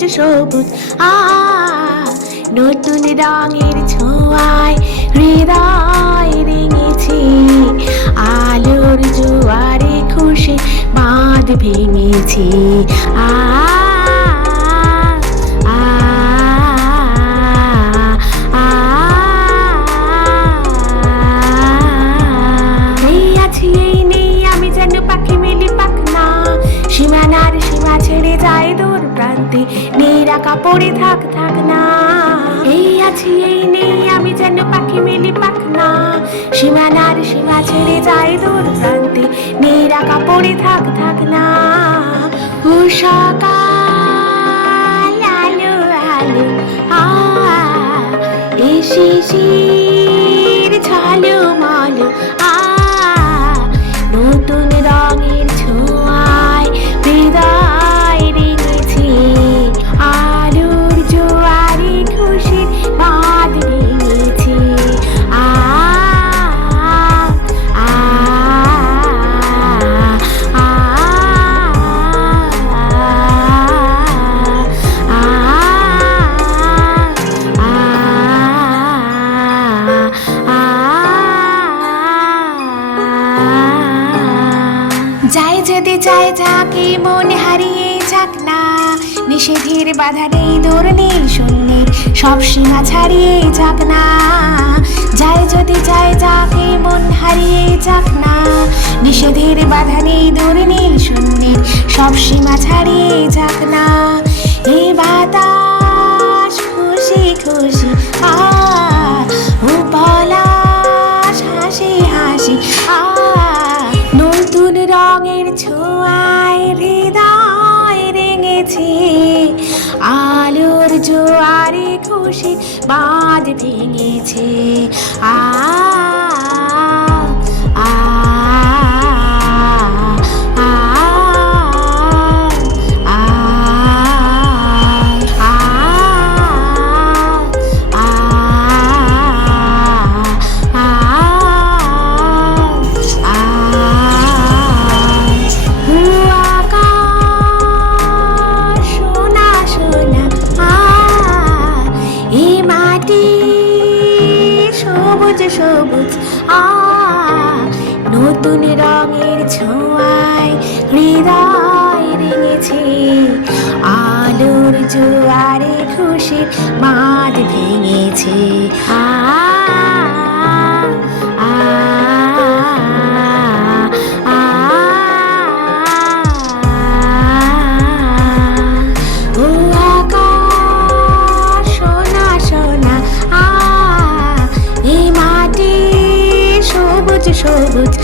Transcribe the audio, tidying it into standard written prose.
সবুজ সবুজ নতুন রঙের ছোঁয়ায় হৃদয় রেঙেছে, আলোর জোয়ারে খুশি বাঁধ ভেঙেছে। সীমানার সীমা ছেড়ে যায় দূর প্রান্তে, নিরাকা পড়ে থাক থাক না। এই আছি এই নেই আমি যেন পাখি মেলি পাখনা, সীমানার সীমা ছেড়ে যায় দূর প্রান্তে, নিরাকা পড়ে থাক থাক না। সকাল আলো আলো এই শিশির ঝলমলো নতুন রঙের ছোঁয়ায় হৃদয় রেঙেছে, আলোর জোয়ারে খুশির বাঁধ ভেঙেছে। যাই যদি চাই যাকে মনে হারিয়ে যাক না, নিষেধের বাধা নেই দূর নীল শূন্যের সব সীমা ছাড়িয়ে যাক না। যাই যদি চাই যাকে মন হারিয়ে যাক না, নিষেধের বাধা নেই দূর নীল শূন্যের সব সীমা ছাড়িয়ে যাক না। এই বাতাস খুশি খুশি ও পলাশ হাসি হাসি নতুন রঙের ছোঁয়ায় হৃদয় রেঙেছে, আলোর জোয়ারে খুশি বাঁধ ভেঙেছে। সবুজ সবুজ নতুন রঙের ছোঁয়ায় হৃদয় রেঙেছে, আলোর জোয়ারে খুশির বাঁধ ভেঙেছে। সবুজ